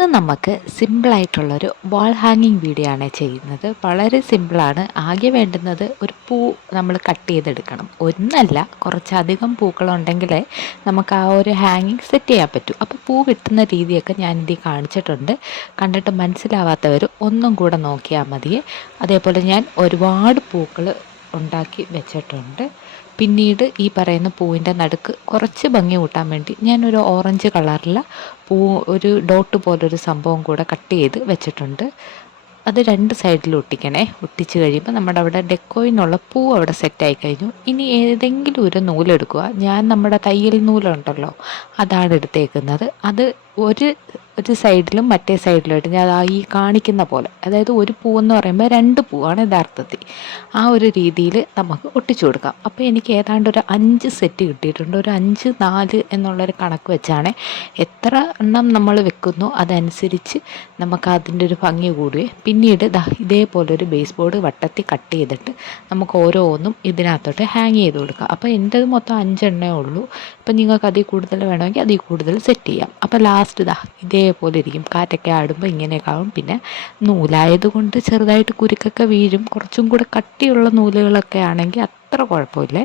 ഇന്ന് നമുക്ക് സിമ്പിളായിട്ടുള്ളൊരു വാൾ ഹാങ്ങിങ് വീഡിയോ ആണ് ചെയ്യുന്നത്. വളരെ സിമ്പിളാണ്. ആകെ വേണ്ടുന്നത് ഒരു പൂ നമ്മൾ കട്ട് ചെയ്തെടുക്കണം. ഒന്നല്ല, കുറച്ചധികം പൂക്കളുണ്ടെങ്കിലേ നമുക്ക് ആ ഒരു ഹാങ്ങിങ് സെറ്റ് ചെയ്യാൻ പറ്റൂ. അപ്പോൾ പൂ കിട്ടുന്ന രീതിയൊക്കെ ഞാനിതിൽ കാണിച്ചിട്ടുണ്ട്. കണ്ടിട്ട് മനസ്സിലാവാത്തവർ ഒന്നും കൂടെ നോക്കിയാൽ മതിയേ. അതേപോലെ ഞാൻ ഒരുപാട് പൂക്കൾ ഉണ്ടാക്കി വെച്ചിട്ടുണ്ട്. പിന്നീട് ഈ പറയുന്ന പൂവിൻ്റെ നടുക്ക് കുറച്ച് ഭംഗി കൂട്ടാൻ വേണ്ടി ഞാനൊരു ഓറഞ്ച് കളറിലെ പൂ, ഒരു ഡോട്ട് പോലൊരു സംഭവം കൂടെ കട്ട് ചെയ്ത് വെച്ചിട്ടുണ്ട്. അത് രണ്ട് സൈഡിലും ഒട്ടിക്കണേ. ഒട്ടിച്ച് കഴിയുമ്പോൾ നമ്മുടെ അവിടെ ഡെക്കോയിനുള്ള പൂ അവിടെ സെറ്റായി കഴിഞ്ഞു. ഇനി ഏതെങ്കിലും ഒരു നൂലെടുക്കുക. ഞാൻ നമ്മുടെ തയ്യൽ നൂലുണ്ടല്ലോ, അതാണ് എടുത്തേക്കുന്നത്. അത് ഒരു ഒരു സൈഡിലും മറ്റേ സൈഡിലും ഇട്ട് ഞാൻ ഈ കാണിക്കുന്ന പോലെ, അതായത് ഒരു പൂവെന്ന് പറയുമ്പോൾ രണ്ട് പൂവാണ് യഥാർത്ഥത്തിൽ. ആ ഒരു രീതിയിൽ നമുക്ക് ഒട്ടിച്ചു കൊടുക്കാം. അപ്പോൾ എനിക്ക് ഏതാണ്ട് ഒരു 5 സെറ്റ് കിട്ടിയിട്ടുണ്ട്. ഒരു 5, 4 എന്നുള്ളൊരു കണക്ക് വെച്ചാണ്. എത്ര എണ്ണം നമ്മൾ വെക്കുന്നോ അതനുസരിച്ച് നമുക്ക് അതിൻ്റെ ഒരു ഭംഗി കൂടുകയെ. പിന്നീട് ഇതേപോലെ ഒരു ബേസ് ബോർഡ് വട്ടത്തിൽ കട്ട് ചെയ്തിട്ട് നമുക്ക് ഓരോന്നും ഇതിനകത്തോട്ട് ഹാങ് ചെയ്ത് കൊടുക്കാം. അപ്പോൾ എൻ്റേത് മൊത്തം 5 എണ്ണേ ഉള്ളൂ. ഇപ്പം നിങ്ങൾക്ക് അതിൽ കൂടുതൽ വേണമെങ്കിൽ അതിൽ കൂടുതൽ സെറ്റ് ചെയ്യാം. അപ്പോൾ ലാസ്റ്റ് ഇതേപോലെ ഇരിക്കും. കാറ്റൊക്കെ ആടുമ്പോൾ ഇങ്ങനെയൊക്കെ ആവും. പിന്നെ നൂലായതുകൊണ്ട് ചെറുതായിട്ട് കുരുക്കൊക്കെ വീഴും. കുറച്ചും കൂടെ കട്ടിയുള്ള നൂലുകളൊക്കെ ആണെങ്കിൽ അത്ര കുഴപ്പമില്ലേ.